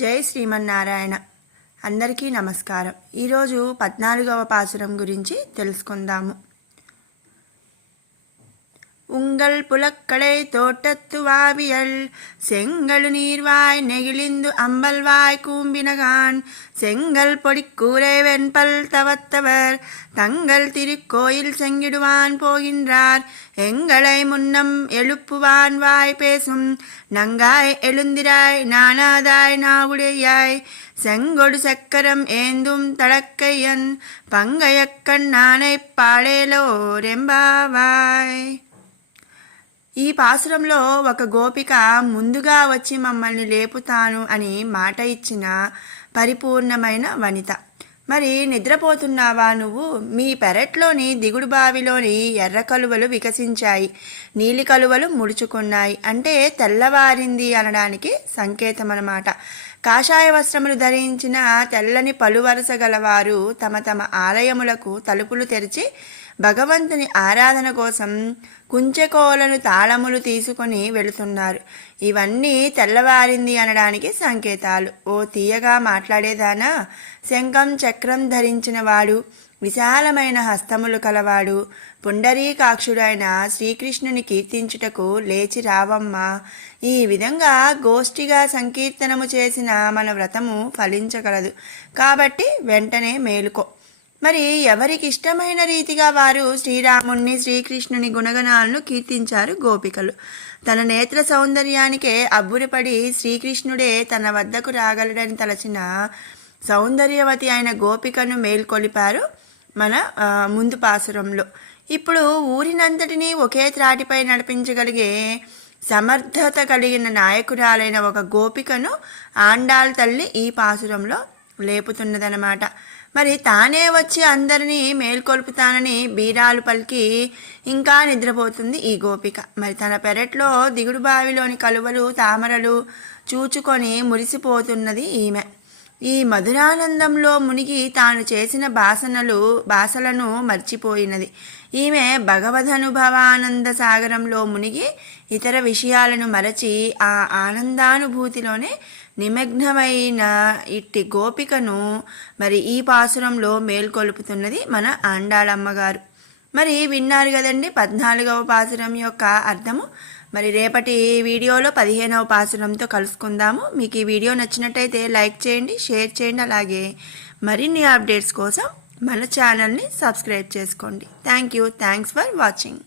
జై శ్రీమన్నారాయణ. అందరికీ నమస్కారం. ఈరోజు 14వ పాసురం గురించి తెలుసుకుందాము. உங்கள் புலக்கடை தோட்டத்து வாவியல் செங்கழு நீர்வாய் நெகிழிந்து அம்பல்வாய் கூம்பினகான் செங்கல் பொடிக்கூரை வெண்பல் தவத்தவர் தங்கள் திருக்கோயில் செங்கிடுவான் போகின்றார் எங்களை முன்னம் எழுப்புவான் வாய் பேசும் நங்காய் எழுந்திராய் நானாதாய் நாவுடையாய் செங்கொடு சக்கரம் ஏந்தும் தடக்கையன் பங்கையக்கண் நானை பாడేలో రెంబావాయ్. ఈ పాసురంలో ఒక గోపిక ముందుగా వచ్చి మమ్మల్ని లేపుతాను అని మాట ఇచ్చిన పరిపూర్ణమైన వనిత. మరి నిద్రపోతున్నావా నువ్వు? మీ పెరట్లోని దిగుడు బావిలోని ఎర్ర కలువలు వికసించాయి, నీలి కలువలు ముడుచుకున్నాయి అంటే తెల్లవారింది అనడానికి సంకేతం అన్నమాట. కాషాయ వస్త్రములు ధరించిన తెల్లని పలువరస గలవారు తమ తమ ఆలయములకు తలుపులు తెరిచి భగవంతుని ఆరాధన కోసం కుంచెకోలను తాళములు తీసుకొని వెళుతున్నారు. ఇవన్నీ తెల్లవారింది అనడానికి సంకేతాలు. ఓ తీయగా మాట్లాడేదానా, శంఖం చక్రం ధరించిన వాడు, విశాలమైన హస్తములు కలవాడు, పుండరీకాక్షుడైన శ్రీకృష్ణుని కీర్తించుటకు లేచి రావమ్మా. ఈ విధంగా గోష్ఠిగా సంకీర్తనము చేసిన మన వ్రతము ఫలించగలదు. కాబట్టి వెంటనే మేలుకో. మరి ఎవరికి ఇష్టమైన రీతిగా వారు శ్రీరాముణ్ణి శ్రీకృష్ణుని గుణగణాలను కీర్తించారు గోపికలు. తన నేత్ర సౌందర్యానికే అబ్బురపడి శ్రీకృష్ణుడే తన వద్దకు రాగలడని తలచిన సౌందర్యవతి అయిన గోపికను మేల్కొలిపారు మన ముందు పాసురంలో. ఇప్పుడు ఊరినంతటినీ ఒకే త్రాటిపై నడిపించగలిగే సమర్థత కలిగిన నాయకురాలైన ఒక గోపికను ఆండాళ్ తల్లి ఈ పాసురంలో లేపుతున్నదనమాట. మరి తానే వచ్చి అందరినీ మేల్కొల్పుతానని బీరాలు పలికి ఇంకా నిద్రపోతుంది ఈ గోపిక. మరి తన పెరట్లో దిగుడు బావిలోని కలువలు తామరలు చూచుకొని మురిసిపోతున్నది ఈమె. ఈ మధురానందంలో మునిగి తాను చేసిన బాసలను మర్చిపోయినది. ఈమె భగవదనుభవానంద సాగరంలో మునిగి ఇతర విషయాలను మరచి ఆ ఆనందానుభూతిలోనే నిమగ్నమైన ఇట్టి గోపికను మరి ఈ పాసురంలో మేల్కొలుపుతున్నది మన ఆండాళమ్మగారు. మరి విన్నారు కదండి 14వ పాసురం యొక్క అర్థము. మరి రేపటి వీడియోలో 15వ పాసురంతో కలుసుకుందాము. మీకు ఈ వీడియో నచ్చినట్టయితే లైక్ చేయండి, షేర్ చేయండి. అలాగే మరిన్ని అప్డేట్స్ కోసం మన ఛానల్ని సబ్స్క్రైబ్ చేసుకోండి. Thanks for watching.